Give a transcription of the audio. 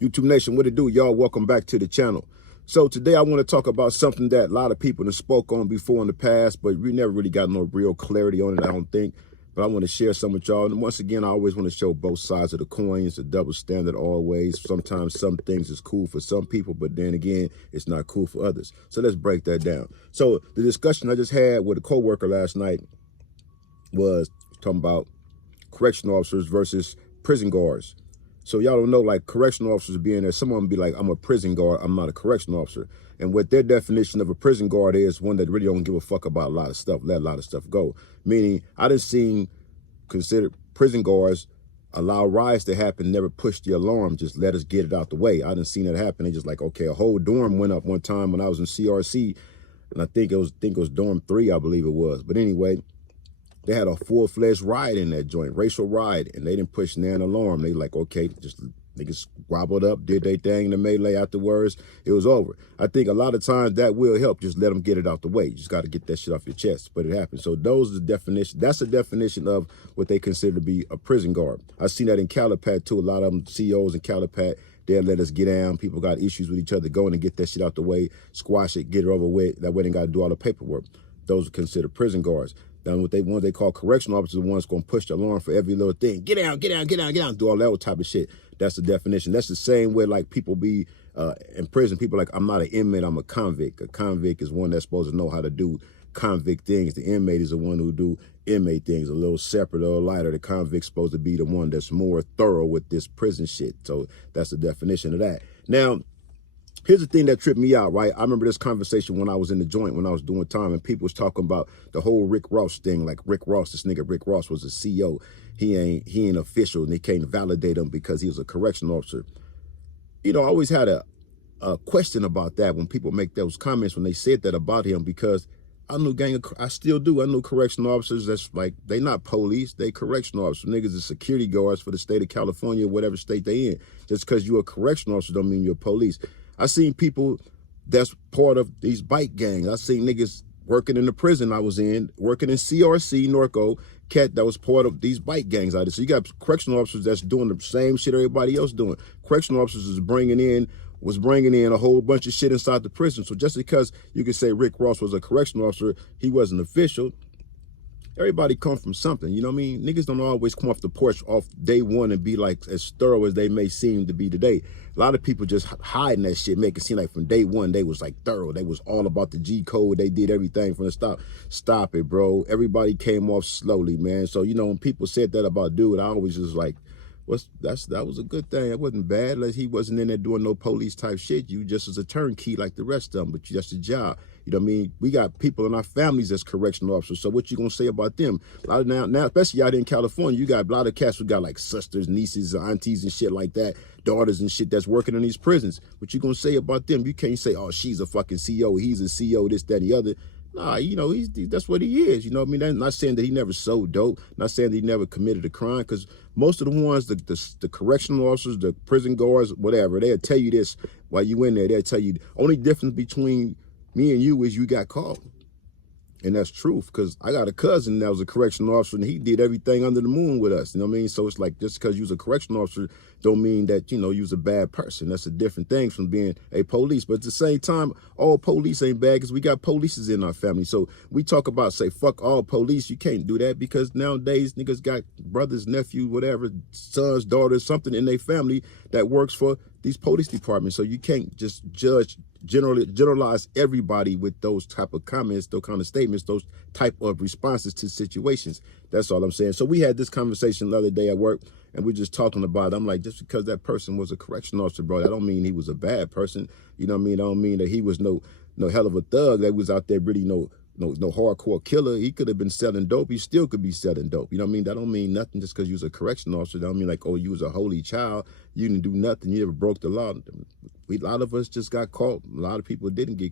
YouTube Nation, what it do? Y'all, welcome back to the channel. So today I want to talk about something that a lot of people have spoke on before in the past, but we never really got no real clarity on it, I don't think. But I want to share some with y'all. And once again, I always want to show both sides of the coin. It's a double standard always. Sometimes some things is cool for some people, but then again, it's not cool for others. So let's break that down. So the discussion I just had with a coworker last night was talking about correctional officers versus prison guards. So y'all don't know, like, correctional officers being there, someone be like, I'm a prison guard, I'm not a correctional officer. And what their definition of a prison guard is one that really don't give a fuck about a lot of stuff, let a lot of stuff go. Meaning, I done seen considered prison guards allow riots to happen, never push the alarm, just let us get it out the way. I done seen that happen. They just like, okay, a whole dorm went up one time when I was in CRC, and I think it was dorm 3, I believe it was. But anyway, they had a full-fledged riot in that joint, racial riot, and they didn't push nan alarm. They like, okay, just niggas squabbled up, did their thing in the melee afterwards. It was over. I think a lot of times that will help. Just let them get it out the way. You just got to get that shit off your chest. But it happens. So those are the definition. That's the definition of what they consider to be a prison guard. I've seen that in Calipat too. A lot of them CEOs in Calipat, they'll let us get down. People got issues with each other, go in and get that shit out the way, squash it, get it over with. That way they got to do all the paperwork. Those are considered prison guards. Then what they call correctional officers, the ones going to push the alarm for every little thing. Get down, get down, get down, get down, do all that type of shit. That's the definition. That's the same way like people be in prison. People like, I'm not an inmate, I'm a convict. A convict is one that's supposed to know how to do convict things. The inmate is the one who do inmate things, a little separate, a little lighter. The convict's supposed to be the one that's more thorough with this prison shit. So that's the definition of that. Now, here's the thing that tripped me out, right? I remember this conversation when I was in the joint, when I was doing time, and people was talking about the whole Rick Ross thing. Like Rick Ross, this nigga Rick Ross was a CEO. He ain't official, and they can't validate him because he was a correctional officer. You know, I always had a question about that when people make those comments when they said that about him, because I knew I still do. I knew correctional officers that's like, they not police, they correctional officers. Niggas are security guards for the state of California, whatever state they in. Just because you're a correctional officer don't mean you're police. I seen people that's part of these bike gangs. I seen niggas working in the prison I was in, working in CRC, Norco, cat that was part of these bike gangs out there. So you got correctional officers that's doing the same shit everybody else doing. Correctional officers was bringing in a whole bunch of shit inside the prison. So just because you could say Rick Ross was a correctional officer, he wasn't official. Everybody come from something, you know what I mean? Niggas don't always come off the porch off day one and be like as thorough as they may seem to be today. A lot of people just hiding that shit, make it seem like from day one they was like thorough. They was all about the G code. They did everything from the stop. Stop it, bro. Everybody came off slowly, man. So, you know, when people said that about dude, I always just like, that was a good thing. It wasn't bad. Unless he wasn't in there doing no police type shit. You just as a turnkey like the rest of them, but that's your job. You know what I mean? We got people in our families that's correctional officers. So what you gonna say about them? A lot of now, especially out in California, you got a lot of cats who got like sisters, nieces, aunties and shit like that, daughters and shit that's working in these prisons. What you gonna say about them? You can't say, oh, she's a fucking CEO, he's a CEO, this, that, and the other. Nah, you know, that's what he is. You know what I mean? That's not saying that he never sold dope, not saying that he never committed a crime, because most of the ones, the correctional officers, the prison guards, whatever, they'll tell you this while you in there. They'll tell you the only difference between me and you is you got caught. And that's truth, because I got a cousin that was a correctional officer and he did everything under the moon with us. You know what I mean? So it's like, just because you was a correctional officer don't mean that, you know, you was a bad person. That's a different thing from being a police. But at the same time, all police ain't bad, because we got polices in our family. So we talk about, say, fuck all police. You can't do that, because nowadays niggas got brothers, nephews, whatever, sons, daughters, something in their family that works for these police departments. So you can't just generalize everybody with those type of comments, those kind of statements, those type of responses to situations. That's all I'm saying. So we had this conversation the other day at work, and we're just talking about it. I'm like, just because that person was a correctional officer, bro, that don't mean he was a bad person. You know what I mean? I don't mean that he was no hell of a thug that was out there really no hardcore killer. He could have been selling dope. He still could be selling dope. You know what I mean? That don't mean nothing just because you was a correctional officer. That don't mean like, oh, you was a holy child. You didn't do nothing. You never broke the law. A lot of us just got caught. A lot of people didn't get